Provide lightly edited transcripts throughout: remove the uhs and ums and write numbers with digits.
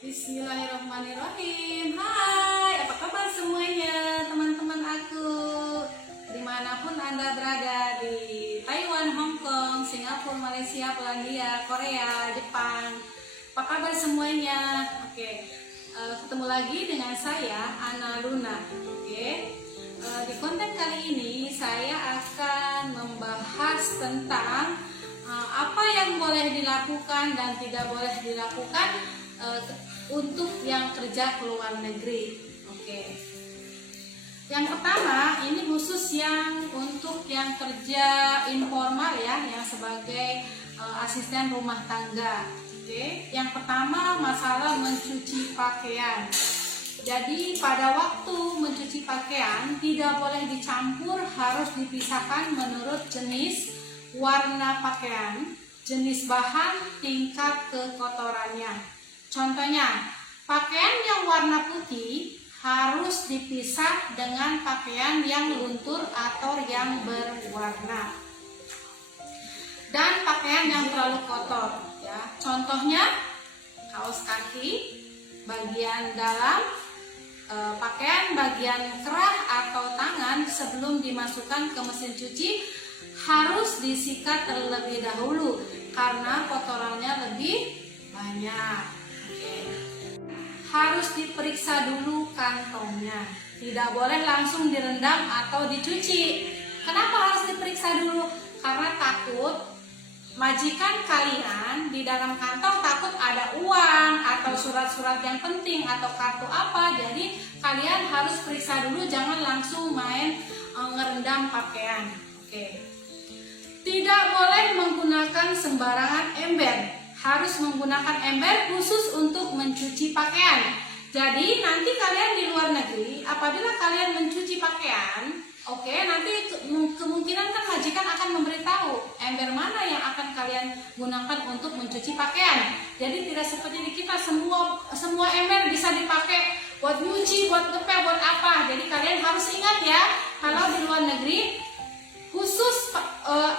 Bismillahirrahmanirrahim. Hai, apa kabar semuanya teman-teman aku, dimanapun Anda berada, di Taiwan, Hong Kong, Singapura, Malaysia, Polandia, Korea, Jepang. Apa kabar semuanya? Ketemu lagi dengan saya, Ana Luna. Di konten kali ini saya akan membahas tentang apa yang boleh dilakukan dan tidak boleh dilakukan untuk yang kerja ke luar negeri. Yang pertama, ini khusus yang untuk yang kerja informal ya, yang sebagai asisten rumah tangga. Yang pertama, masalah mencuci pakaian. Jadi pada waktu mencuci pakaian tidak boleh dicampur, harus dipisahkan menurut jenis, warna pakaian, jenis bahan, tingkat kekotorannya. Contohnya, pakaian yang warna putih harus dipisah dengan pakaian yang luntur atau yang berwarna. Dan pakaian yang terlalu kotor, ya. Contohnya, kaos kaki, bagian dalam, pakaian bagian kerah atau tangan sebelum dimasukkan ke mesin cuci harus disikat terlebih dahulu karena kotorannya lebih banyak. Harus diperiksa dulu kantongnya, tidak boleh langsung direndam atau dicuci. Kenapa harus diperiksa dulu? Karena takut majikan kalian di dalam kantong takut ada uang atau surat-surat yang penting atau kartu apa. Jadi kalian harus periksa dulu, jangan langsung main ngerendam pakaian. Tidak boleh menggunakan sembarangan ember. Harus menggunakan ember khusus untuk mencuci pakaian. Jadi nanti kalian di luar negeri, apabila kalian mencuci pakaian, nanti kemungkinan kan majikan akan memberitahu ember mana yang akan kalian gunakan untuk mencuci pakaian. Jadi tidak seperti di kita semua ember bisa dipakai buat nyuci, buat ngepel, buat apa. Jadi kalian harus ingat ya, kalau di luar negeri khusus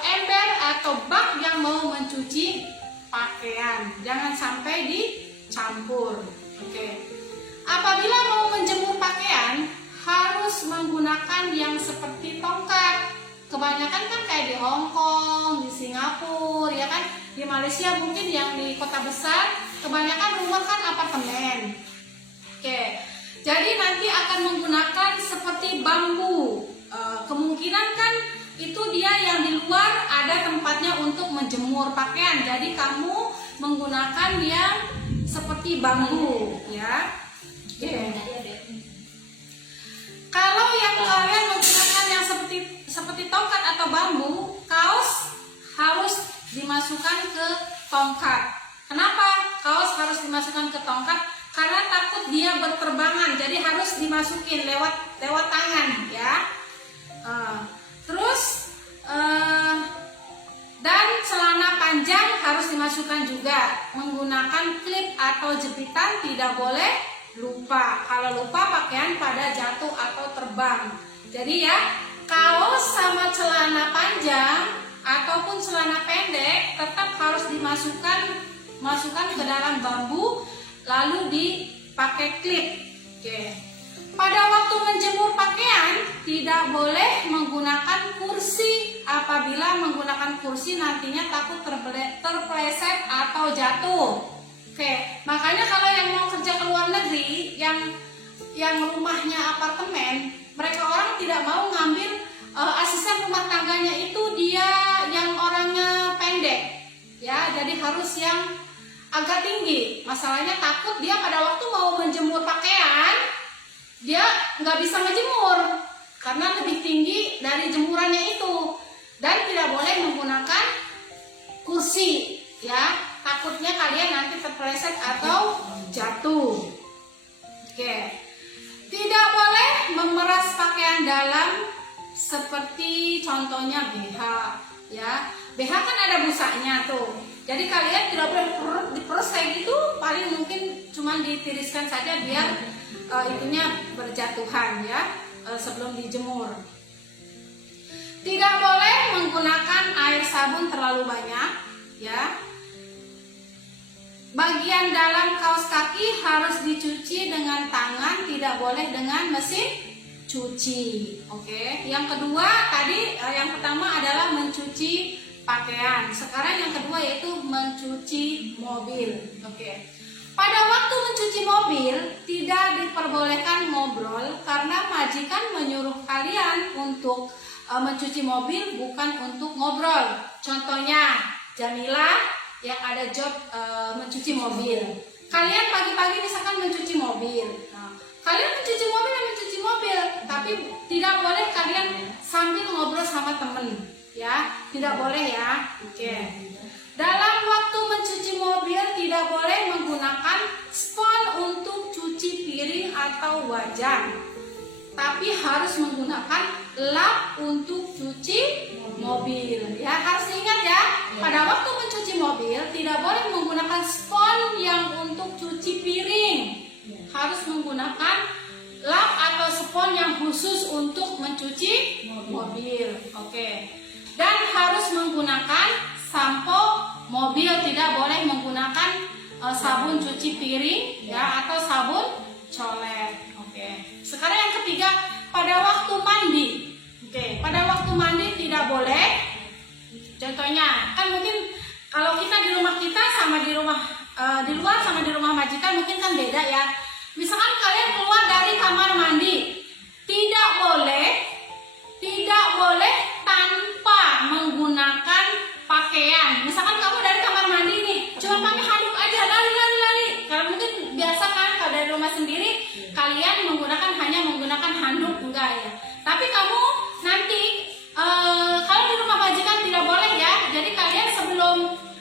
ember atau bak yang mau mencuci pakaian, jangan sampai dicampur. Apabila mau menjemur pakaian harus menggunakan yang seperti tongkat. Kebanyakan kan kayak di Hong Kong, di Singapura, ya kan, di Malaysia mungkin yang di kota besar kebanyakan rumah kan apartemen. Jadi nanti akan menggunakan seperti bambu. Kemungkinan kan itu dia yang di luar ada tempatnya untuk menjemur pakaian. Jadi kamu menggunakan yang seperti bambu, ya. Kalau yang kalian menggunakan yang seperti tongkat atau bambu, kaos harus dimasukkan ke tongkat. Kenapa kaos harus dimasukkan ke tongkat? Karena takut dia berterbangan, jadi harus dimasukin lewat tangan, ya. Dan celana panjang harus dimasukkan juga. Menggunakan klip atau jepitan tidak boleh lupa. Kalau lupa pakaian pada jatuh atau terbang. Jadi ya, kaos sama celana panjang ataupun celana pendek tetap harus dimasukkan ke dalam bambu, lalu dipakai klip. Pada waktu menjemur pakaian tidak boleh menggunakan kursi. Apabila menggunakan kursi nantinya takut terpleset atau jatuh. Makanya kalau yang mau kerja ke luar negeri, yang rumahnya apartemen, mereka orang tidak mau ngambil asisten rumah tangganya itu dia yang orangnya pendek, ya. Jadi harus yang agak tinggi. Masalahnya takut dia pada waktu mau menjemur pakaian, dia nggak bisa ngejemur karena lebih tinggi dari jemurannya itu. Dan tidak boleh menggunakan kursi, ya. Takutnya kalian nanti terpleset atau jatuh. Tidak boleh memeras pakaian dalam seperti contohnya BH, ya. BH kan ada busanya tuh. Jadi kalian tidak boleh diperas kayak gitu, paling mungkin cuma ditiriskan saja biar itunya berjatuhan, ya, sebelum dijemur. Tidak boleh menggunakan air sabun terlalu banyak, ya. bagian dalam kaos kaki harus dicuci dengan tangan, tidak boleh dengan mesin cuci. Oke. Yang kedua tadi, yang pertama adalah mencuci pakaian. Sekarang yang kedua yaitu mencuci mobil. Oke. Pada waktu mencuci mobil tidak diperbolehkan ngobrol karena majikan menyuruh kalian untuk mencuci mobil, bukan untuk ngobrol. Contohnya Jamila yang ada job mencuci mobil. Kalian pagi-pagi misalkan mencuci mobil. Nah, kalian mencuci mobil, tapi tidak boleh kalian sambil ngobrol sama temen, ya, tidak boleh ya. Oke. Dalam waktu mencuci mobil tidak boleh menggunakan spons untuk cuci piring atau wajan, tapi harus menggunakan lap untuk cuci mobil. Ya, harus ingat ya. Pada waktu mencuci mobil tidak boleh menggunakan spons yang untuk cuci piring. Harus menggunakan lap atau spons yang khusus untuk mencuci mobil. Oke. Dan harus menggunakan sampo mobil, tidak boleh menggunakan sabun cuci piring ya atau sabun colet. Oke. Sekarang yang ketiga, pada waktu mandi. Oke, pada waktu mandi tidak boleh. Contohnya, kan mungkin kalau kita di rumah kita sama di rumah di luar sama di rumah majikan mungkin kan beda ya. Misalkan kalian keluar dari kamar mandi, tidak boleh tanpa menggunakan pakaian. Misalkan kamu dari kamar mandi nih, cuma pakai handuk aja, lari. Kalau mungkin biasa kan kalau dari rumah sendiri, kalian hanya menggunakan handuk, enggak ya. Tapi kamu nanti kalau di rumah majikan tidak boleh ya. Jadi kalian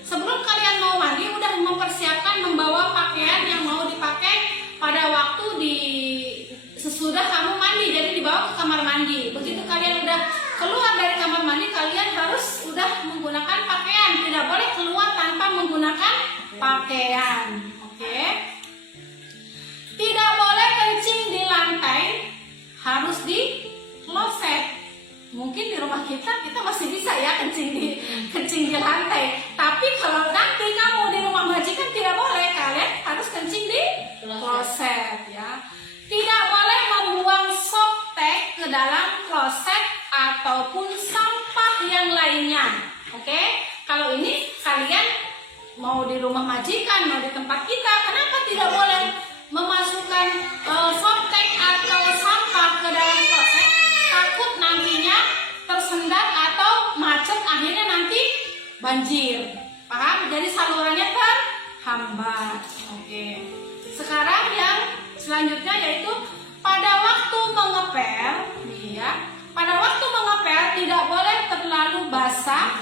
sebelum kalian mau mandi udah mempersiapkan membawa pakaian yang mau dipakai pada waktu sesudah kamu mandi, jadi dibawa ke kamar mandi. Begitu kalian udah keluar dari kamar mandi, kalian harus udah menggunakan pakaian. Tidak boleh keluar tanpa menggunakan pakaian. Oke. Tidak boleh kencing di lantai, harus di kloset. Mungkin di rumah kita masih bisa ya kencing di lantai. Tapi kalau nanti kamu di rumah majikan tidak boleh, kalian harus kencing di kloset ya. Tidak boleh membuang softtek ke dalam kloset ataupun sampah yang lainnya. Oke? Kalau ini kalian mau di rumah majikan, mau di tempat kita, kenapa tidak boleh memasukkan softtek atau sampah ke dalam kloset? Takut nantinya tersendat atau macet, akhirnya nanti banjir. Paham? Jadi salurannya terhambat. Oke. Sekarang yang selanjutnya yaitu pada waktu mengepel, nih ya. Pada waktu mengepel tidak boleh terlalu basah,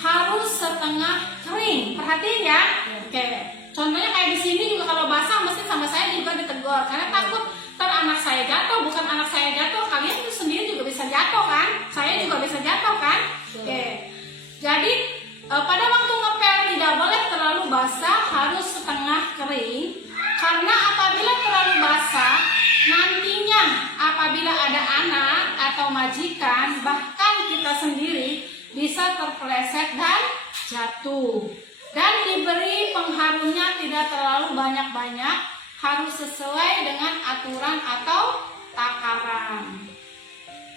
harus setengah kering. Perhatiin ya. Oke. Contohnya kayak di sini juga kalau basah mesti sama saya juga ditegur karena takut anak saya jatuh, bukan anak saya jatuh, kalian itu sendiri juga bisa jatuh kan? Saya juga bisa jatuh kan? Oke. Jadi pada waktu ngepel tidak boleh terlalu basah, harus setengah kering. Karena apabila terlalu basah, nantinya apabila ada anak atau majikan, bahkan kita sendiri bisa terpeleset dan jatuh. Dan diberi pengharumnya tidak terlalu banyak-banyak, harus sesuai dengan aturan atau takaran.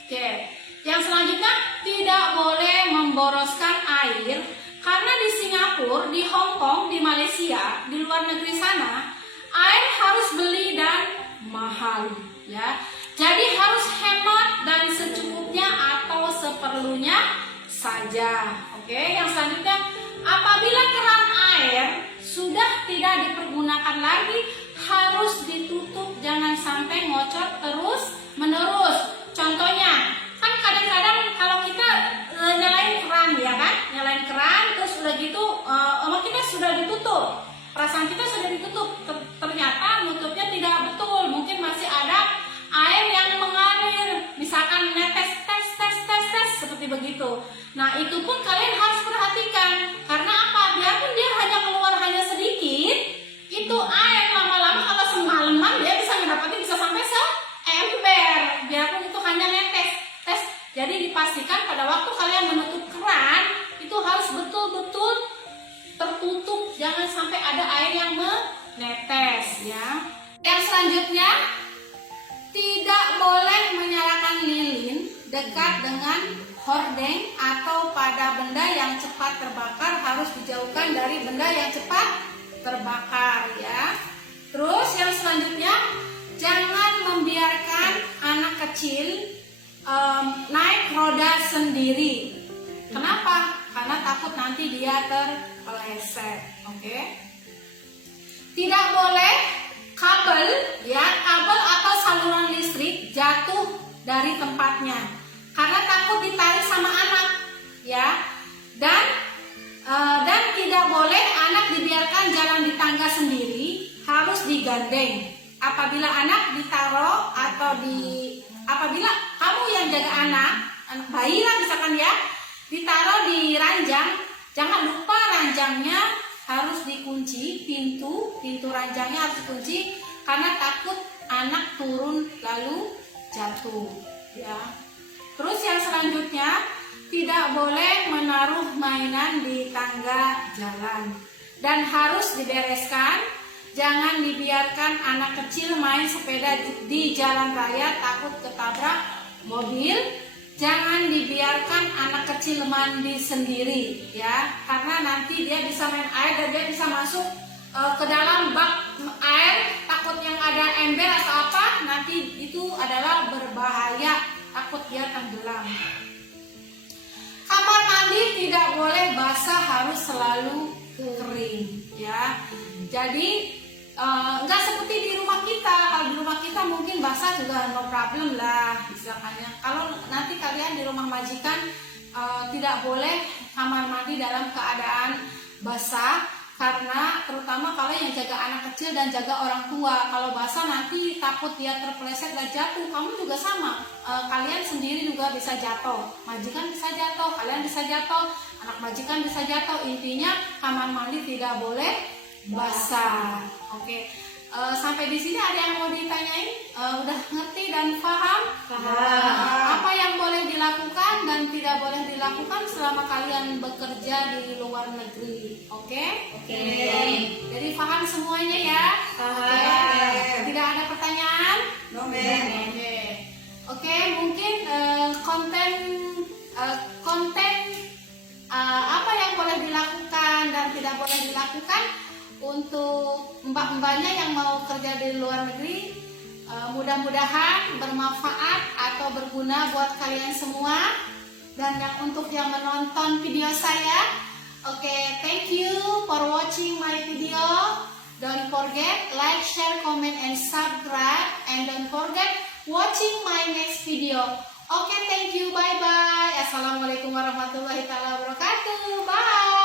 Oke. Yang selanjutnya, tidak boleh memboroskan air, karena di Singapura, di Hong Kong, di Malaysia, di luar negeri sana, air harus beli dan mahal, ya. Jadi harus hemat dan secukupnya atau seperlunya saja. Oke, yang selanjutnya, apabila keran air sudah tidak dipergunakan lagi, harus ditutup, jangan sampai ngocor terus menerus. Contohnya, kan kadang-kadang kalau kita nyalain keran ya kan, nyalain keran terus udah gitu, kita sudah ditutup, perasaan kita sudah ditutup, ternyata nutupnya tidak betul, mungkin masih ada air yang mengalir, misalkan netes tes seperti begitu. Nah itu pun kalian harus perhatikan, karena apa? Biarpun dia hanya keluar hanya sedikit, itu air lama-lama kalau semalaman dia bisa mendapatkan bisa sampai seember, biarpun itu hanya netes tes. Jadi dipastikan pada waktu kalian menutup keran itu harus betul-betul tertutup, jangan sampai ada air yang netes ya. Yang selanjutnya, tidak boleh menyalakan lilin dekat dengan hordeng atau pada benda yang cepat terbakar, harus dijauhkan dari benda yang cepat terbakar ya. Terus yang selanjutnya, jangan membiarkan anak kecil naik roda sendiri. Kenapa? Karena takut nanti dia terpeleset. Oke. Tidak boleh kabel atau saluran listrik jatuh dari tempatnya, karena takut ditarik sama anak ya. Dan tidak boleh anak dibiarkan jalan di tangga sendiri, harus digandeng. Apabila anak ditaruh apabila kamu yang jaga anak bayi lah misalkan ya, ditaruh di ranjang, jangan lupa ranjangnya harus dikunci, pintu ranjangnya harus dikunci, karena takut anak turun lalu jatuh ya. Terus yang selanjutnya, tidak boleh menaruh mainan di tangga jalan dan harus dibereskan. Jangan dibiarkan anak kecil main sepeda di jalan raya takut ketabrak mobil. Jangan dibiarkan anak kecil mandi sendiri ya, karena nanti dia bisa main air dan dia bisa masuk ke dalam bak air, takut yang ada ember atau apa, nanti itu adalah berbahaya, takut dia tenggelam. Kamar mandi tidak boleh basah, harus selalu kering ya. Jadi nggak seperti di rumah kita. Kalau di rumah kita mungkin basah juga no problem lah misalkannya. Kalau nanti kalian di rumah majikan tidak boleh kamar mandi dalam keadaan basah, karena terutama kalau yang jaga anak kecil dan jaga orang tua. Kalau basah nanti takut dia terpeleset dan jatuh. Kamu juga sama, kalian sendiri juga bisa jatuh, majikan bisa jatuh, kalian bisa jatuh, anak majikan bisa jatuh. Intinya kamar mandi tidak boleh basah. Oke. Sampai di sini ada yang mau ditanyain? Udah ngerti dan paham? Apa yang boleh dilakukan dan tidak boleh dilakukan selama kalian bekerja di luar negeri? Oke? Jadi paham semuanya ya? Tidak ada pertanyaan? Oke, mungkin konten apa yang boleh dilakukan dan tidak boleh dilakukan untuk mbak-mbaknya yang mau kerja di luar negeri, mudah-mudahan bermanfaat atau berguna buat kalian semua. Dan untuk yang menonton video saya, thank you for watching my video. Don't forget like, share, comment, and subscribe, and don't forget watching my next video. Thank you, bye bye. Assalamualaikum warahmatullahi wabarakatuh. Bye.